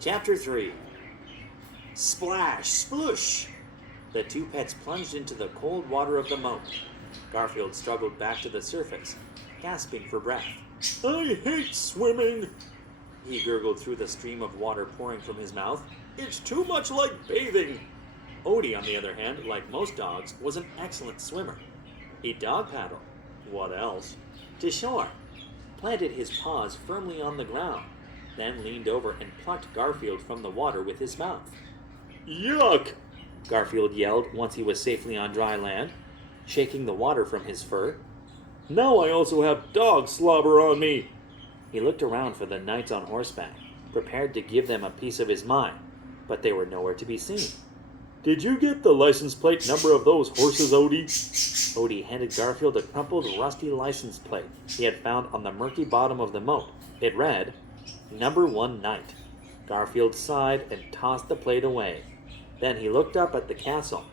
Chapter 3. Splash! Sploosh! The two pets plunged into the cold water of the moat. Garfield struggled back to the surface, gasping for breath. I hate swimming! He gurgled through the stream of water pouring from his mouth. It's too much like bathing! Odie, on the other hand, like most dogs, was an excellent swimmer. He dog paddled. What else? To shore. Planted his paws firmly on the ground, then leaned over and plucked Garfield from the water with his mouth. Yuck! Garfield yelled once he was safely on dry land, shaking the water from his fur. Now I also have dog slobber on me! He looked around for the knights on horseback, prepared to give them a piece of his mind, but they were nowhere to be seen. Did you get the license plate number of those horses, Odie? Odie handed Garfield a crumpled, rusty license plate he had found on the murky bottom of the moat. It read, Number 1 Knight. Garfield sighed and tossed the plate away. Then he looked up at the castle.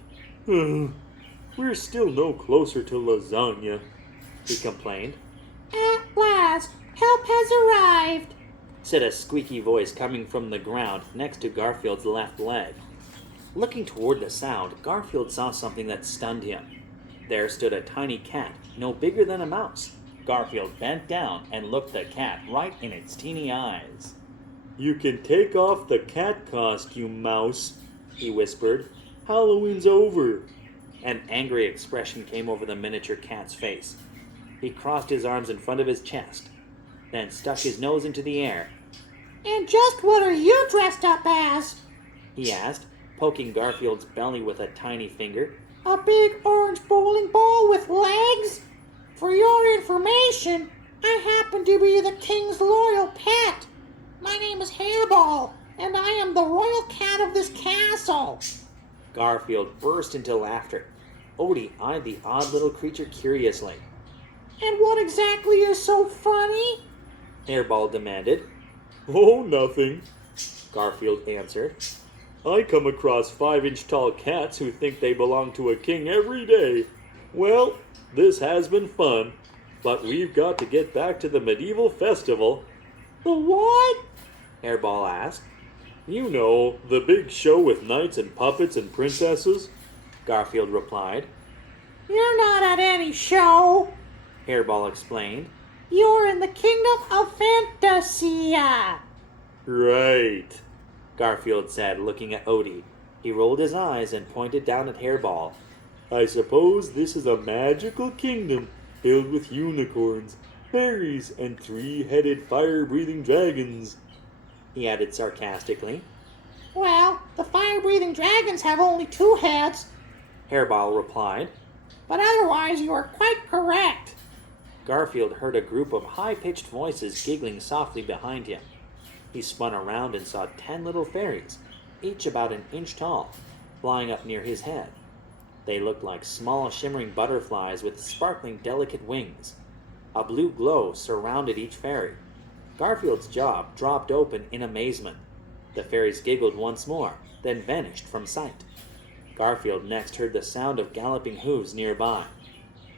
We're still no closer to lasagna, he complained. At last, help has arrived, said a squeaky voice coming from the ground next to Garfield's left leg. Looking toward the sound, Garfield saw something that stunned him. There stood a tiny cat, no bigger than a mouse. Garfield bent down and looked the cat right in its teeny eyes. You can take off the cat costume, mouse, he whispered. Halloween's over. An angry expression came over the miniature cat's face. He crossed his arms in front of his chest, then stuck his nose into the air. And just what are you dressed up as? He asked, poking Garfield's belly with a tiny finger. A big orange bowling ball with legs? For your information, I happen to be the king's loyal pet. My name is Hairball, and I am the royal cat of this castle. Garfield burst into laughter. Odie eyed the odd little creature curiously. And what exactly is so funny? Hairball demanded. Oh, nothing, Garfield answered. I come across 5-inch tall cats who think they belong to a king every day. Well, this has been fun, but we've got to get back to the medieval festival. The what? Hairball asked. You know, the big show with knights and puppets and princesses, Garfield replied. You're not at any show, Hairball explained. You're in the kingdom of Fantasia. Right, Garfield said, looking at Odie. He rolled his eyes and pointed down at Hairball. I suppose this is a magical kingdom filled with unicorns, fairies, and 3-headed fire-breathing dragons, he added sarcastically. Well, the fire-breathing dragons have only 2 heads, Hairball replied. But otherwise you are quite correct. Garfield heard a group of high-pitched voices giggling softly behind him. He spun around and saw 10 little fairies, each about an inch tall, flying up near his head. They looked like small shimmering butterflies with sparkling delicate wings. A blue glow surrounded each fairy. Garfield's jaw dropped open in amazement. The fairies giggled once more, then vanished from sight. Garfield next heard the sound of galloping hooves nearby.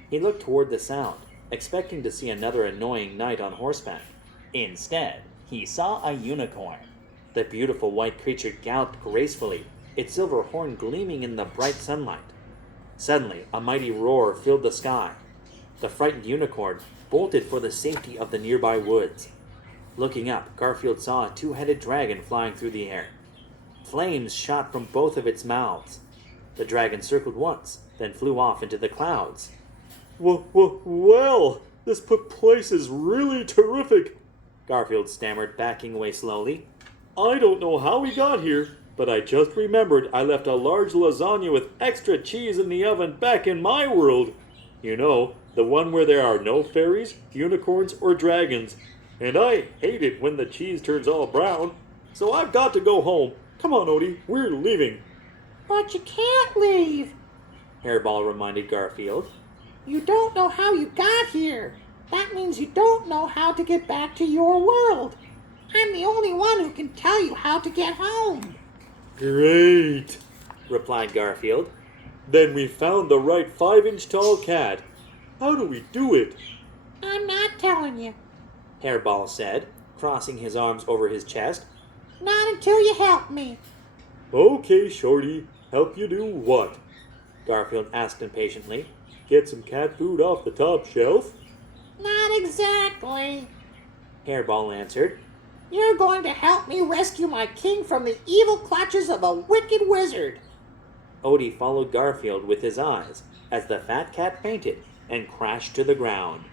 He looked toward the sound, expecting to see another annoying knight on horseback. Instead, he saw a unicorn. The beautiful white creature galloped gracefully, its silver horn gleaming in the bright sunlight. Suddenly, a mighty roar filled the sky. The frightened unicorn bolted for the safety of the nearby woods. Looking up, Garfield saw a 2-headed dragon flying through the air. Flames shot from both of its mouths. The dragon circled once, then flew off into the clouds. Well, this place is really terrific, Garfield stammered, backing away slowly. I don't know how we got here, but I just remembered I left a large lasagna with extra cheese in the oven back in my world. You know, the one where there are no fairies, unicorns, or dragons. And I hate it when the cheese turns all brown. So I've got to go home. Come on, Odie, we're leaving. But you can't leave, Hairball reminded Garfield. You don't know how you got here. That means you don't know how to get back to your world. I'm the only one who can tell you how to get home. Great, replied Garfield. Then we found the right 5-inch tall cat. How do we do it? I'm not telling you, Hairball said, crossing his arms over his chest. Not until you help me. Okay, Shorty, help you do what? Garfield asked impatiently. Get some cat food off the top shelf? Not exactly. Hairball answered. You're going to help me rescue my king from the evil clutches of a wicked wizard. Odie followed Garfield with his eyes as the fat cat fainted and crashed to the ground.